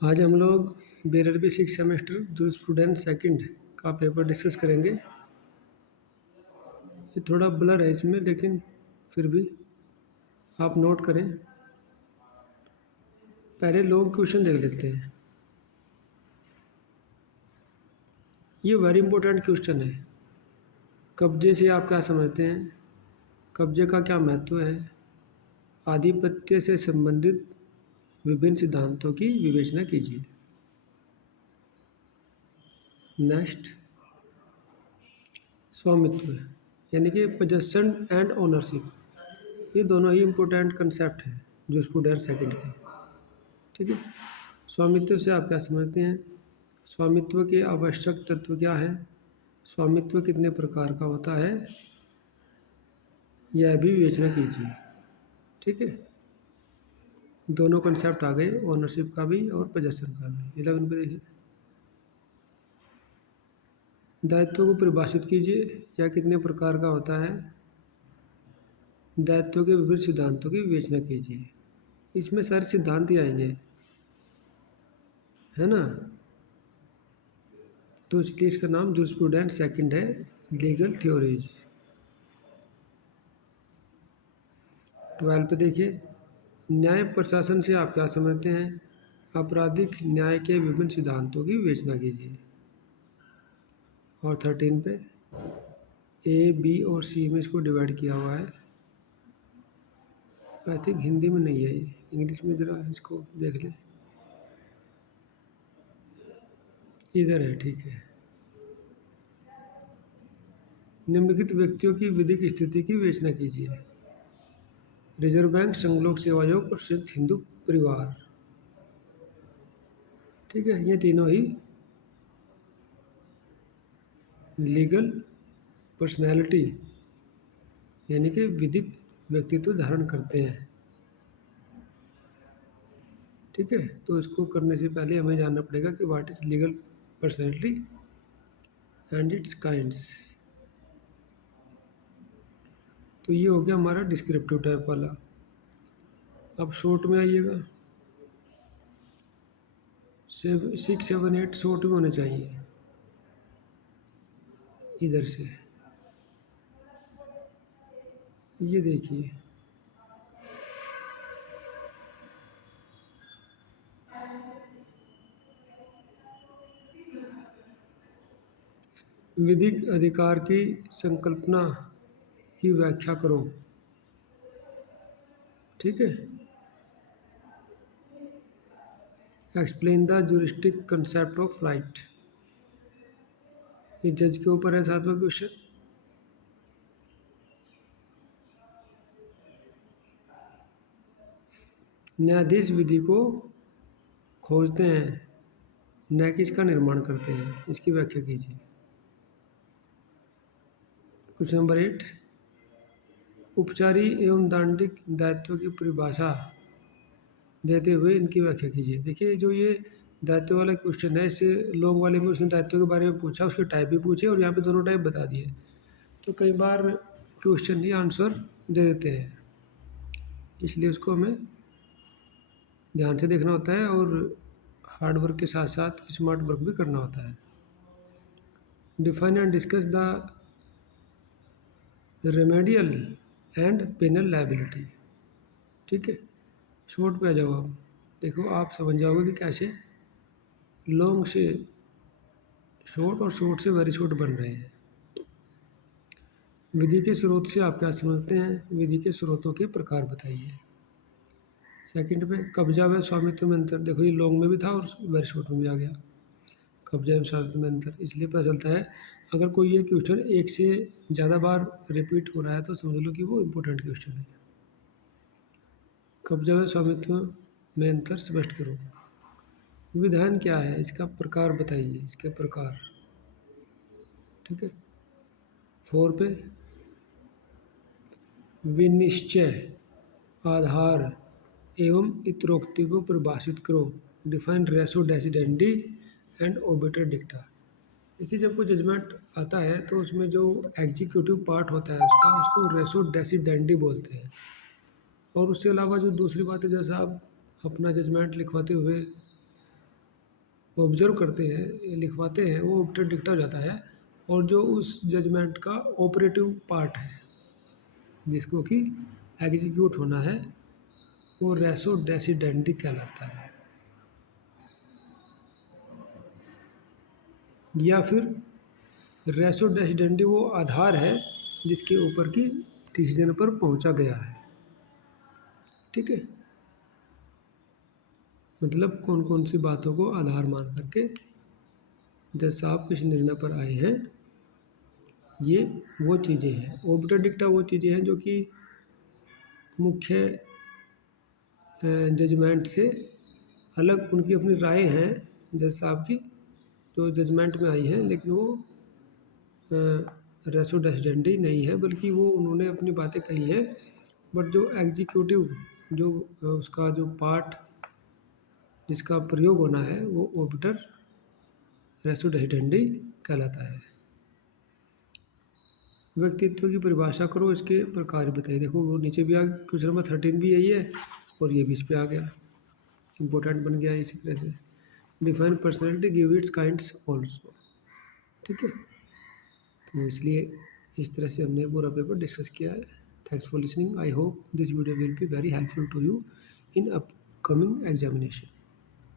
आज हम लोग BRB six semester jurisprudence second का पेपर डिस्कस करेंगे। ये थोड़ा ब्लर है इसमें, लेकिन फिर भी आप नोट करें। पहले लोग क्वेश्चन देख लेते हैं। ये वेरी इंपॉर्टेंट क्वेश्चन है। कब्जे से आप क्या समझते हैं? कब्जे का क्या महत्व है? आधिपत्य से संबंधित विभिन्न सिद्धांतों की विवेचना कीजिए। नेक्स्ट, स्वामित्व यानी कि पोजेशन एंड ओनरशिप, ये दोनों ही इम्पोर्टेंट कंसेप्ट हैं जूरिस्प्रूडेंस सेकंड के। ठीक है। स्वामित्व से आप क्या समझते हैं? स्वामित्व के आवश्यक तत्व क्या है? स्वामित्व कितने प्रकार का होता है, यह भी विवेचना कीजिए। ठीक है। दोनों कंसेप्ट आ गए, ओनरशिप का भी और पोजेशन का भी। 11 पे देखिए, दायित्व को परिभाषित कीजिए, यह कितने प्रकार का होता है? दायित्व के विभिन्न सिद्धांतों की विवेचना कीजिए। इसमें सारे सिद्धांत ही आएंगे, है ना। तो इसलिए इसका नाम जूरिस्प्रूडेंस सेकंड है, लीगल थ्योरीज। 12 पे देखिए, न्याय प्रशासन से आप क्या समझते हैं? आपराधिक न्याय के विभिन्न सिद्धांतों की विवेचना कीजिए। और 13 पे ए, बी और सी में इसको डिवाइड किया हुआ है। आई थिंक हिंदी में नहीं है ये, इंग्लिश में ज़रा इसको देख लें। इधर है, ठीक है। निम्नलिखित व्यक्तियों की विधिक स्थिति की विवेचना कीजिए। रिजर्व बैंक, संघ लोक सेवा आयोग और संयुक्त हिंदू परिवार। ठीक है, ये तीनों ही लीगल पर्सनैलिटी यानी कि विधिक व्यक्तित्व धारण करते हैं। ठीक है, तो इसको करने से पहले हमें जानना पड़ेगा कि what is legal personality and it's kinds. तो ये हो गया हमारा डिस्क्रिप्टिव टाइप वाला। अब शॉर्ट में आइएगा। 6, 7, 8 शॉर्ट में होने चाहिए। इधर से ये देखिए, विधिक अधिकार की संकल्पना की व्याख्या करो। ठीक है। Explain the juristic concept of right. ये जज के ऊपर है 7वां क्वेश्चन। न्यायाधीश विधि को खोजते हैं, न कि इसका निर्माण करते हैं। इसकी व्याख्या कीजिए। क्वेश्चन नंबर 8, उपचारी एवं दंडिक दायित्व की परिभाषा देते हुए इनकी व्याख्या कीजिए। देखिए, जो ये दायित्व वाला क्वेश्चन है, इससे लॉन्ग वाले में उसने दायित्व के बारे में पूछा, उसके टाइप भी पूछे और यहाँ पे दोनों टाइप बता दिए। तो कई बार क्वेश्चन ही आंसर दे देते हैं, इसलिए उसको हमें ध्यान से देखना होता है और हार्ड वर्क के साथ साथ स्मार्ट वर्क भी करना होता है। Define and discuss the remedial and penal liability. ठीक है, शॉर्ट पे आ जाओ। आप देखो, आप समझ जाओगे कि कैसे लॉन्ग से शॉर्ट और शॉर्ट से वेरी शॉर्ट बन रहे हैं। विधि के स्रोत से आप क्या समझते हैं? विधि के स्रोतों के प्रकार बताइए। सेकंड पे कब्जा व स्वामित्व में अंतर। देखो, ये लॉन्ग में भी था और वेरी शॉर्ट में भी आ गया। कब्जा एवं स्वामित्व में अंतर इसलिए पता चलता है, अगर कोई ये क्वेश्चन एक से ज़्यादा बार रिपीट हो रहा है तो समझ लो कि वो इम्पोर्टेंट क्वेश्चन है। कब्जा व स्वामित्व में अंतर स्पष्ट करो। विधान क्या है, इसका प्रकार बताइए, इसके प्रकार। ठीक है। 4 पे विनिश्चय, आधार एवं इतरोक्ति को परिभाषित करो। Define ratio decidendi and obiter dicta. देखिए, जब कोई जजमेंट आता है तो उसमें जो एग्जीक्यूटिव पार्ट होता है उसको रेसो डेसिडेंडी बोलते हैं। और उसके अलावा जो दूसरी बात है, जैसा आप अपना जजमेंट लिखवाते हुए ऑब्जर्व करते हैं, लिखवाते हैं, वो ऑब्टर डिक्टा हो जाता है। और जो उस जजमेंट का ऑपरेटिव पार्ट है जिसको कि एग्जीक्यूट होना है, वो रेसो डेसिडेंडी कहलाता है। या फिर रेसो डेसिडेंडी वो आधार है जिसके ऊपर की डिसीजन पर पहुंचा गया है। ठीक है, मतलब कौन कौन सी बातों को आधार मान करके जज साहब किस निर्णय पर आए हैं, ये वो चीज़ें हैं। ऑब्टर डिक्टा वो चीज़ें हैं जो कि मुख्य जजमेंट से अलग उनकी अपनी राय हैं जज साहब की, जो जजमेंट में आई हैं, लेकिन वो रेसो डेसिडेंडी नहीं है, बल्कि वो उन्होंने अपनी बातें कही हैं। बट जो एग्जीक्यूटिव जो उसका जो पार्ट जिसका प्रयोग होना है वो ऑब्टर रेसो डेसिडेंडी कहलाता है। व्यक्तित्व की परिभाषा करो, इसके प्रकार बताइए। देखो वो नीचे भी आ गया, क्वेश्चन नंबर 13 भी यही है और ये भी इस पे आ गया, इम्पोर्टेंट बन गया इसी तरह से। Define personality, give its kinds also. ठीक है, तो इसलिए इस तरह से हमने पूरा पेपर डिस्कस किया है। Thanks for listening. I hope this video will be very helpful to you in upcoming examination.